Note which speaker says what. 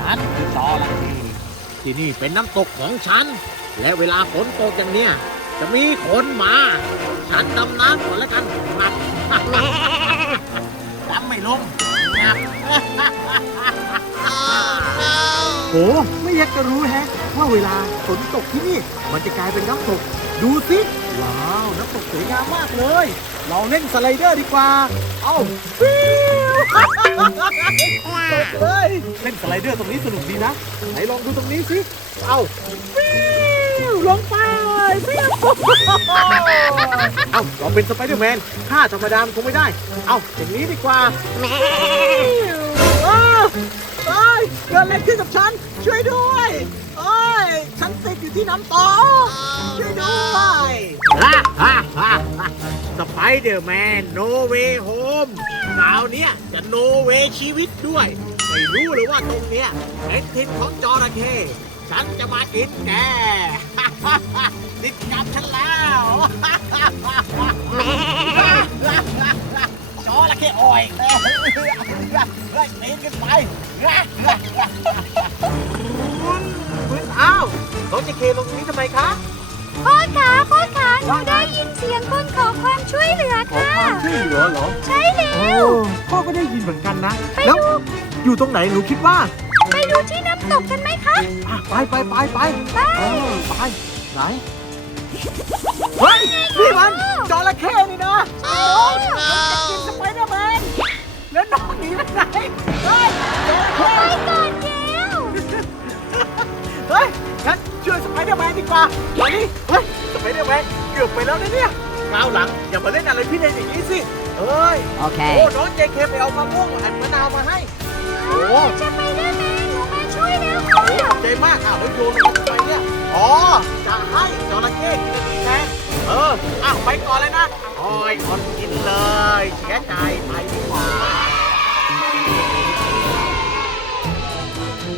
Speaker 1: ฉันคือจระเข้ที่นี่เป็นน้ำตกของฉันและเวลาฝนตกอย่างเนี้ยจะมีคนมาฉันดำน้ำก่อนแล้วกันนับดำไม่ลงนับ
Speaker 2: โอ้ไม่อยากจะรู้แฮะว่าเวลาฝนตกที่นี่มันจะกลายเป็นน้ำตกดูสิว้าวน้ำตกสวยงามมากเลยเราเล่นสไลเดอร์ดีกว่าเอ้าฟิวตกเลยเล่นสไลเดอร์ตรงนี้สนุกดีนะไหนลองดูตรงนี้สิเอ้าฟิวลงไปฟิวเอ้าเราเป็นสไปเดอร์แมนท่าธรรมดาคงไม่ได้เอ้าอย่างนี้ดีกว่าว้าวเอ้ยเกิดอะไรขึ้นกับฉันช่วยด้วยเอ้ยฉันติดอยู่ที่น้ำตกช่วยด้วย
Speaker 1: สไปเดอร์แมนโนเวโฮมคราวเนี้ยจะโนเวชีวิตด้วย ไม่รู้เลยว่าตรงเนี้ยเป็นถิ่นของจระเข้ฉันจะมากินแก ติดกับฉันแล้วจระเข้อ่อยเฮ้ยตีนขึ้นไปคุณอ้าวรถจะเคลงตรงนี้ทำไมคะ
Speaker 3: พ่อขาหนูได้ยินเสียงคนขอความช่วยเหลือ
Speaker 2: ขอ
Speaker 3: ค่ะ
Speaker 2: ความช่วยเหลือเหรอ
Speaker 3: ใช่แล้
Speaker 2: โอ้
Speaker 3: ว
Speaker 2: พ่อก็ได้ยินเหมือนกันนะ
Speaker 3: ไป
Speaker 2: แล้ว
Speaker 3: ดู
Speaker 2: อยู่ตรงไหนหนูคิดว่า
Speaker 3: ไปดูที่น้ำตกกันไหมคะ
Speaker 2: อ่ะไปเออไปไหนเฮ้ยนี่มันจระเข้นี่นะน้องมันจะกินสไปเดอร์แมนแล้วน้องหนีไปไหนเฮ้ยจระเข้
Speaker 3: ไปก่อนแล้ว
Speaker 2: เฮ้ยงั้นช่วยสไปเดอร์แมนดีกว่ามานี่เฮ้ยสไปเดอร์แมนเกือบไปแล้วนะเนี่ยคราวหลังอย่ามาเล่นอะไรพี่เล่นอย่างนี้สิเอ้ย
Speaker 3: โอเค
Speaker 2: โอ้น้องเจเคไปเอามะม่วงอัดมะนาวมาให้โอ้
Speaker 3: จะไปได้ไหมหนูมาช่วยแล้ว
Speaker 2: โหขอบใจมากแล้วโยนลงไปเนี่ยอ๋อจะให้จระเข้กินอันนี้แทนอ้าวไปก่อนเลยนะโอ้ยอดกินเลยเสียใจไปดี